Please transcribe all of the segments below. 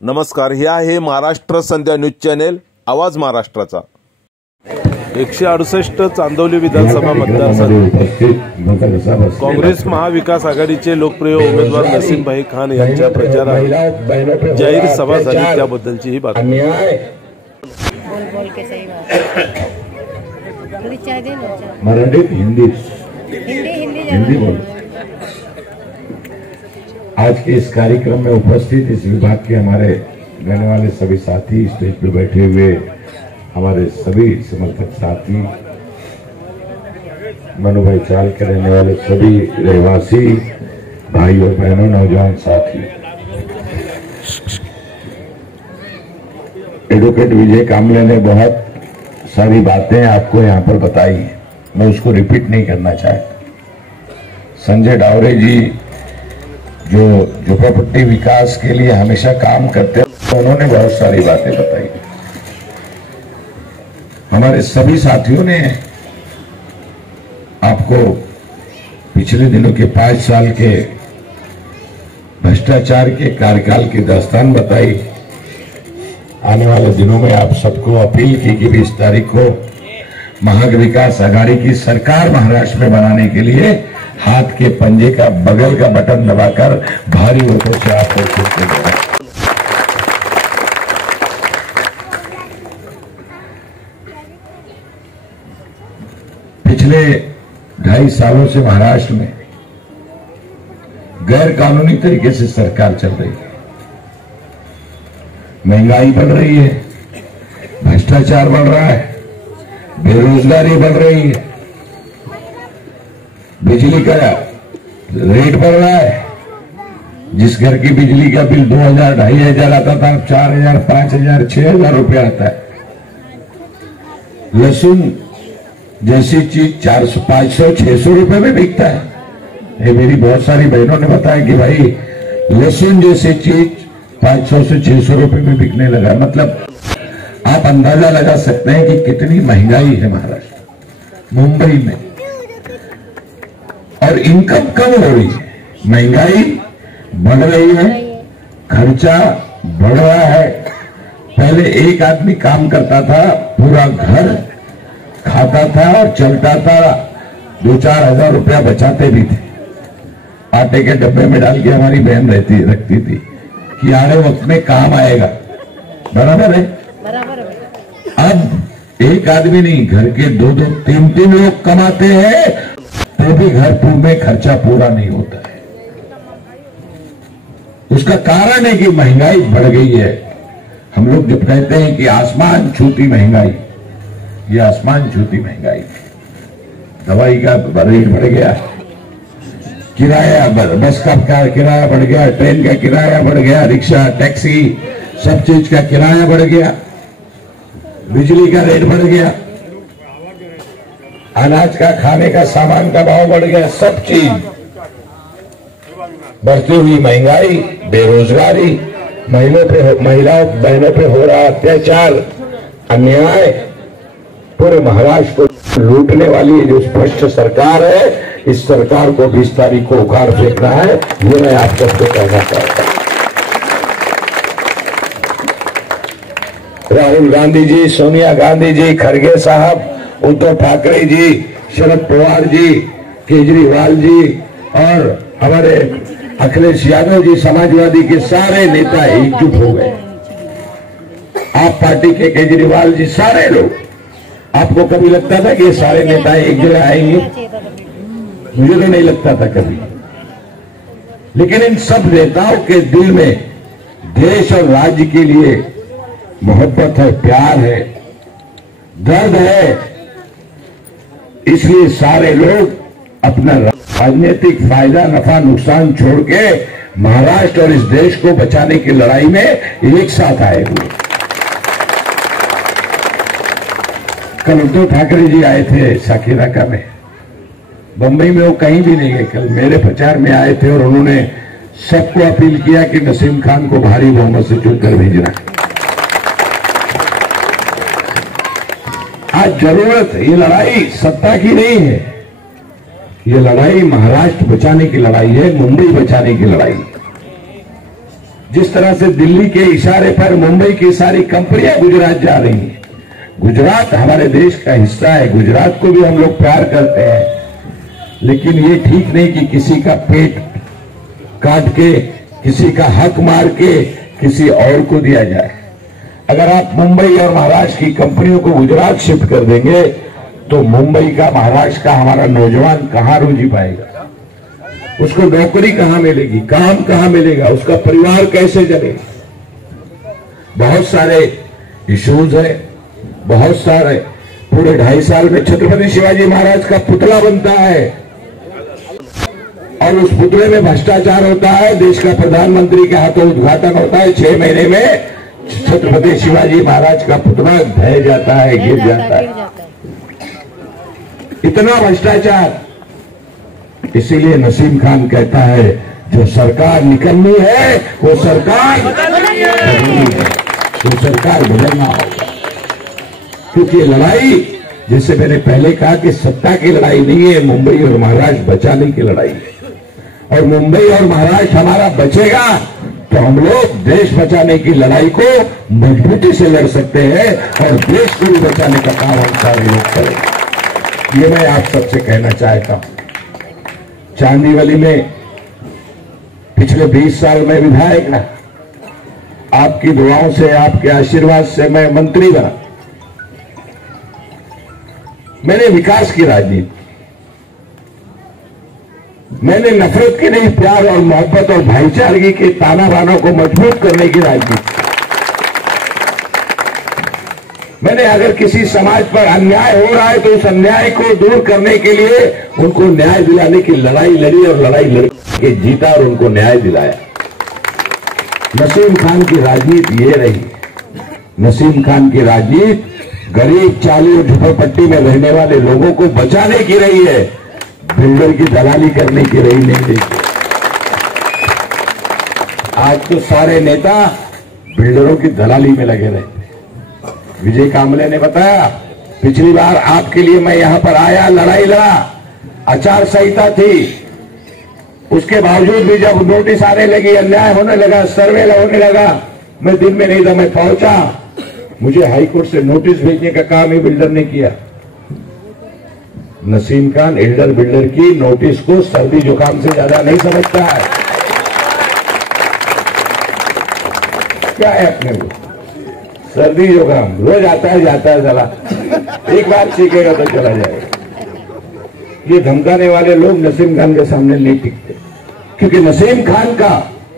नमस्कार, हे आहे महाराष्ट्र संध्या news channel, आवाज महाराष्ट्राचा। 168 चांदौली विधानसभा मतदारसंघ काँग्रेस महाविकास आघाडीचे लोकप्रिय उमेदवार नसीमभाई खान यांच्या प्रचारात जाहीर सभा झाली, त्याबद्दलची ही बातमी। मराठी हिंदी बोल। आज के इस कार्यक्रम में उपस्थित इस विभाग के हमारे रहने वाले सभी साथी, स्टेज पर बैठे हुए हमारे सभी समर्थक साथी, मनुभाई चाल के रहने वाले सभी रहवासी भाई और बहनों, नौजवान साथी, एडवोकेट विजय कामले ने बहुत सारी बातें आपको यहाँ पर बताई, मैं उसको रिपीट नहीं करना चाहता। संजय डावरे जी जो झोपड़पट्टी विकास के लिए हमेशा काम करते हैं, उन्होंने बहुत सारी बातें बताई। हमारे सभी साथियों ने आपको पिछले दिनों के 5 साल के भ्रष्टाचार के कार्यकाल की दास्तान बताई। आने वाले दिनों में आप सबको अपील की कि 20 तारीख को महाविकास आघाड़ी की सरकार महाराष्ट्र में बनाने के लिए हाथ के पंजे का बगल का बटन दबाकर भारी वोटों से आपको चुन देना। पिछले 2.5 सालों से महाराष्ट्र में गैर कानूनी तरीके से सरकार चल रही है। महंगाई बढ़ रही है, भ्रष्टाचार बढ़ रहा है, बेरोजगारी बढ़ रही है, बिजली का रेट बढ़ रहा है। जिस घर की बिजली का बिल 2000, 2500 आता था, 4000, 5000, 6000 रुपया आता है। लहसुन जैसी चीज 400, 500, 600 रुपए में बिकता है। ये मेरी बहुत सारी बहनों ने बताया कि भाई लहसुन जैसी चीज 500 से 600 रुपए में बिकने लगा। मतलब आप अंदाजा लगा सकते हैं कि कितनी महंगाई है महाराष्ट्र, मुंबई में, और इनकम कम हो रही है, महंगाई बढ़ रही है, खर्चा बढ़ रहा है। पहले एक आदमी काम करता था, पूरा घर खाता था और चलता था, 2-4 हजार रुपया बचाते भी थे। आटे के डब्बे में डाल के हमारी बहन रखती थी कि आने वक्त में काम आएगा। बराबर है? अब एक आदमी नहीं, घर के 2-2, 3-3 लोग कमाते हैं, तो भी घर में खर्चा पूरा नहीं होता है। उसका कारण है कि महंगाई बढ़ गई है। हम लोग जब कहते हैं कि आसमान छूती महंगाई, ये आसमान छूती महंगाई, दवाई का रेट बढ़ गया, किराया, बस का किराया बढ़ गया, ट्रेन का किराया बढ़ गया, रिक्शा, टैक्सी, सब चीज का किराया बढ़ गया, बिजली का रेट बढ़ गया, अनाज का, खाने का सामान का भाव बढ़ गया। सब चीज बढ़ती हुई महंगाई, बेरोजगारी, महिलाओं बहनों पे हो रहा अत्याचार, अन्याय, पूरे महाराष्ट्र को लूटने वाली जो स्पष्ट सरकार है, इस सरकार को 20 तारीख को उखाड़ फेंकना है। ये मैं आप सबको कहना चाहता हूं। राहुल गांधी जी, सोनिया गांधी जी, खड़गे साहब, उद्धव ठाकरे जी, शरद पवार जी, केजरीवाल जी और हमारे अखिलेश यादव जी, समाजवादी के सारे नेता एकजुट हो गए। आप पार्टी के केजरीवाल जी, सारे लोग। आपको कभी लगता था कि ये सारे नेता एक जगह आएंगे? मुझे तो नहीं लगता था कभी। लेकिन इन सब नेताओं के दिल में देश और राज्य के लिए मोहब्बत है, प्यार है, दर्द है। इसलिए सारे लोग अपना राजनीतिक फायदा, नफा, नुकसान छोड़ के महाराष्ट्र और इस देश को बचाने की लड़ाई में एक साथ आए हुए। कल उद्धव ठाकरे जी आए थे साकेराका में, बंबई में वो कहीं भी नहीं गए, कल मेरे प्रचार में आए थे और उन्होंने सबको अपील किया कि नसीम खान को भारी बहुमत से चुनकर भेजना। आज जरूरत, ये लड़ाई सत्ता की नहीं है, ये लड़ाई महाराष्ट्र बचाने की लड़ाई है, मुंबई बचाने की लड़ाई। जिस तरह से दिल्ली के इशारे पर मुंबई की सारी कंपनियां गुजरात जा रही हैं। गुजरात हमारे देश का हिस्सा है, गुजरात को भी हम लोग प्यार करते हैं, लेकिन ये ठीक नहीं कि किसी का पेट काट के, किसी का हक मार के किसी और को दिया जाए। अगर आप मुंबई और महाराष्ट्र की कंपनियों को गुजरात शिफ्ट कर देंगे तो मुंबई का, महाराष्ट्र का हमारा नौजवान कहां रोजी पाएगा? उसको नौकरी कहां मिलेगी, काम कहां मिलेगा, उसका परिवार कैसे चलेगा? बहुत सारे इश्यूज है, बहुत सारे। पूरे 2.5 साल में छत्रपति शिवाजी महाराज का पुतला बनता है और उस पुतले में भ्रष्टाचार होता है। देश का प्रधानमंत्री के हाथों उद्घाटन होता है, 6 महीने में छत्रपति शिवाजी महाराज का पुतला ढह जाता है, गिर जाता है। इतना भ्रष्टाचार। इसीलिए नसीम खान कहता है जो सरकार निकलनी है वो सरकार बदलनी है, वो सरकार बदलना होगा। क्योंकि ये लड़ाई, जैसे मैंने पहले कहा कि सत्ता की लड़ाई नहीं है, मुंबई और महाराष्ट्र बचाने की लड़ाई है। और मुंबई और महाराष्ट्र हमारा बचेगा तो हम लोग देश बचाने की लड़ाई को मजबूती से लड़ सकते हैं और देश को भी बचाने का काम हम सारे लोग करें। ये मैं आप सबसे कहना चाहता हूं। चांदीवली में पिछले 20 साल में विधायक ना, आपकी दुआओं से, आपके आशीर्वाद से मैं मंत्री बना। मैंने विकास की राजनीति, मैंने नफरत की नहीं, प्यार और मोहब्बत और भाईचारगी के ताना बानों को मजबूत करने की राजनीति। मैंने अगर किसी समाज पर अन्याय हो रहा है तो उस अन्याय को दूर करने के लिए उनको न्याय दिलाने की लड़ाई लड़ी और लड़ाई लड़के जीता और उनको न्याय दिलाया। नसीम खान की राजनीति ये रही। नसीम खान की राजनीति गरीब, चाली और झुपड़पट्टी में रहने वाले लोगों को बचाने की रही है, बिल्डर की दलाली करने की रही नहीं। आज तो सारे नेता बिल्डरों की दलाली में लगे रहे। विजय कामले ने बताया, पिछली बार आपके लिए मैं यहां पर आया, लड़ाई लड़ा, आचार संहिता थी, उसके बावजूद भी जब नोटिस आने लगी, अन्याय होने लगा, सर्वे होने लगा, मैं दिन में नहीं था, मैं पहुंचा। मुझे हाईकोर्ट से नोटिस भेजने का काम ही बिल्डर ने किया। नसीम खान एल्डर बिल्डर की नोटिस को सर्दी जुकाम से ज्यादा नहीं समझता है। क्या है अपने को सर्दी जुकाम, रोज आता है जाता है, चला एक बार सीखेगा तो चला जाएगा। ये धमकाने वाले लोग नसीम खान के सामने नहीं टिकते, क्योंकि नसीम खान का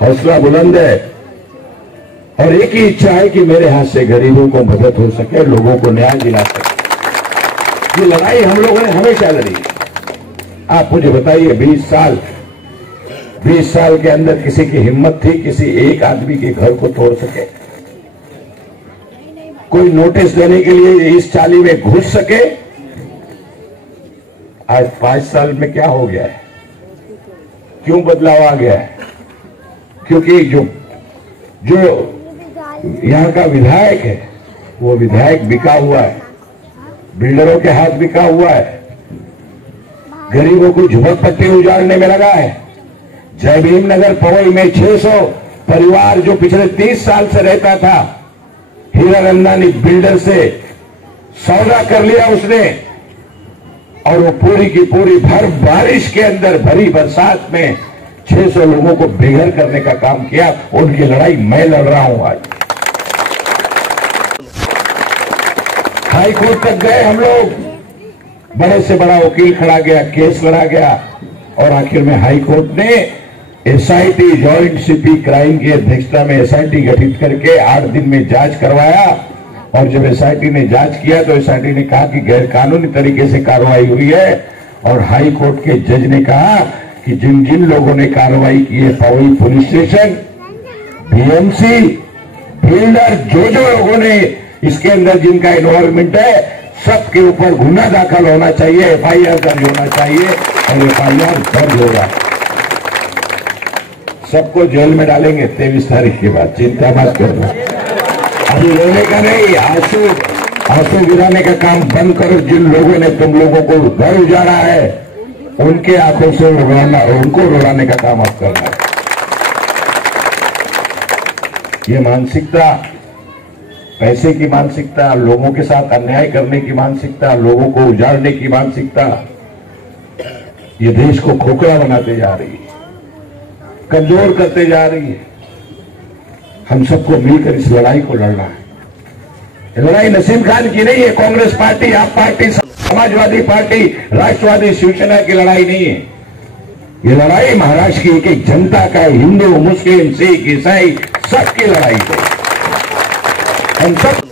हौसला बुलंद है और एक ही इच्छा है कि मेरे हाथ से गरीबों को मदद हो सके, लोगों को न्याय दिला सके। ये लड़ाई हम लोगों ने हमेशा लड़ी। आप मुझे बताइए, 20 साल के अंदर किसी की हिम्मत थी किसी एक आदमी के घर को तोड़ सके, कोई नोटिस देने के लिए इस चाली में घुस सके? आज 5 साल में क्या हो गया है, क्यों बदलाव आ गया है? क्योंकि जो यहां का विधायक है वो विधायक बिका हुआ है, बिल्डरों के हाथ बिका हुआ है, गरीबों को झुपड़पट्टी उजाड़ने में लगा है। जय भीम नगर पवई में 600 परिवार जो पिछले 30 साल से रहता था, हीरानंदानी बिल्डर से सौदा कर लिया उसने, और वो पूरी की पूरी भर बारिश के अंदर, भरी बरसात में 600 लोगों को बेघर करने का काम किया। उनकी लड़ाई मैं लड़ रहा हूं। आज हाई कोर्ट तक गए हम लोग, बड़े से बड़ा वकील खड़ा गया, केस लड़ा गया, और आखिर में हाई कोर्ट ने एसआईटी, जॉइंट सीपी क्राइम की अध्यक्षता में एसआईटी गठित करके 8 दिन में जांच करवाया। और जब एसआईटी ने जांच किया तो एसआईटी ने कहा कि गैर कानूनी तरीके से कार्रवाई हुई है, और हाई कोर्ट के जज ने कहा कि जिन जिन लोगों ने कार्रवाई की है, Powai police station, BMC, builder, जो लोगों ने इसके अंदर जिनका इन्वॉल्वमेंट है, सबके ऊपर गुना दाखिल होना चाहिए, एफआईआर दर्ज होना चाहिए, और एफआईआर दर्ज होगा। सबको जेल में डालेंगे 23 तारीख के बाद, चिंता मत करना। अभी रोने का नहीं, आंसू गिराने का काम बंद करो। जिन लोगों ने तुम लोगों को घर उजाड़ा है, उनके आंखों से रुलाना, उनको रुलाने का काम आप करना है। ये मानसिकता, पैसे की मानसिकता, लोगों के साथ अन्याय करने की मानसिकता, लोगों को उजाड़ने की मानसिकता, ये देश को खोखला बनाते जा रही है, कमजोर करते जा रही है। हम सबको मिलकर इस लड़ाई को लड़ना है। ये लड़ाई नसीम खान की नहीं है, कांग्रेस पार्टी, आप पार्टी, समाजवादी पार्टी, राष्ट्रवादी शिवसेना की लड़ाई नहीं है। ये लड़ाई महाराष्ट्र की एक एक जनता का, हिंदू, मुस्लिम, सिख, ईसाई, सबकी लड़ाई है। हम सब